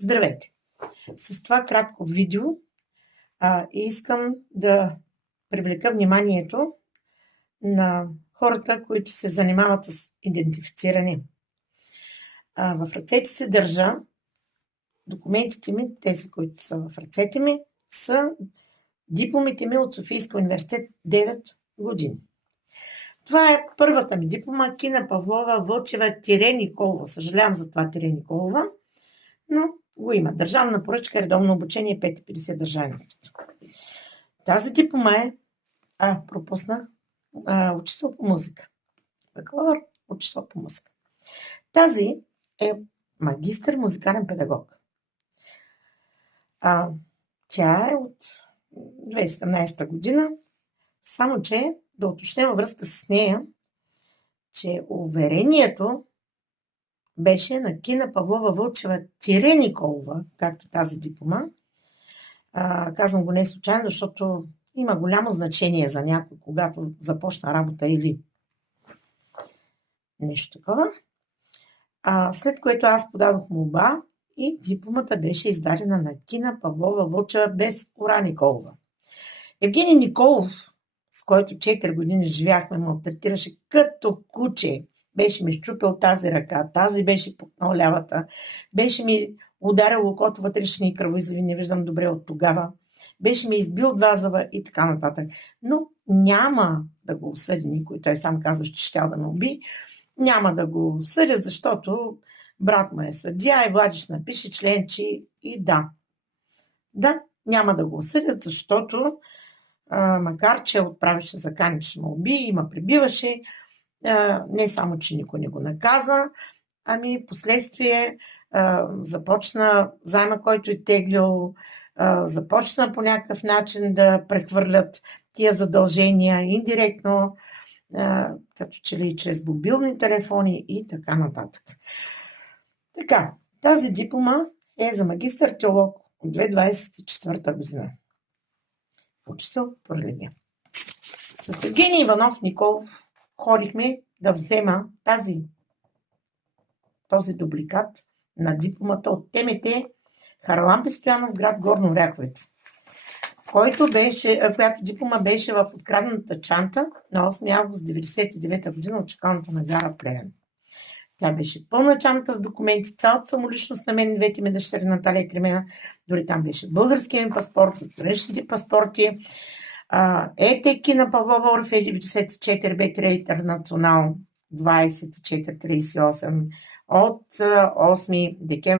Здравейте! С това кратко видео искам да привлека вниманието на хората, които се занимават с идентифициране. В ръцете си държа документите ми, тези, които са в ръцете ми, са дипломите ми от Софийския университет 9 години. Това е първата ми диплома, Кина Павлова Вълчева Николова. Съжалявам за това Николова, но го има. Държавна поръчка, редовно обучение, 5,50 държавен изпит. Тази диплома е, пропуснах, учител по музика. Бакалавър, учител по музика. Тази е магистър музикален педагог. Тя е от 2017 година, само че да уточня във връзка с нея, че уверението беше на Кина Павлова Вълчева Николова, както тази диплома. Казвам го не случайно, защото има голямо значение за някой, когато започна работа или нещо такова. След което аз подадох молба и дипломата беше издадена на Кина Павлова Вълчева без Кора Николова. Евгений Николов, с който 4 години живяхме, ме третираше като куче. Беше ми щупил тази ръка, тази беше пукнал лявата, беше ми ударил окото вътрешни кръвоизливи, не виждам добре от тогава, беше ми избил 2 зъба и така нататък. Но няма да го осъди никой, той сам казва, че щял да ме уби. Няма да го съдя, защото брат му е съдия и Владиш напише членчи и да. Да, няма да го осъдят, защото макар че отправише закани, че ме уби и ме прибиваше, не само, че никой не го наказа, ами последствие започна заема, който е теглил, започна по някакъв начин да прехвърлят тия задължения индиректно, като че ли чрез мобилни телефони и така нататък. Така, тази диплома е за магистър теолог от 2024 година. Учител по религия. С Евгений Иванов Николов ходихме да взема този дубликат на дипломата от ТМТ Харлампи Стоянов, град Горна Оряховица, която диплома беше в открадната чанта на 8 август 1999 година от чакалната на гара Плевен. Тя беше пълна чанта с документи, цялата самоличност на мен, двете ми дъщери Наталия и Кремена, дори там беше българския ми паспорт, страничните паспорти, Кина Павлова Орфей 94 Б3 Интернационал 2438 от 8 декември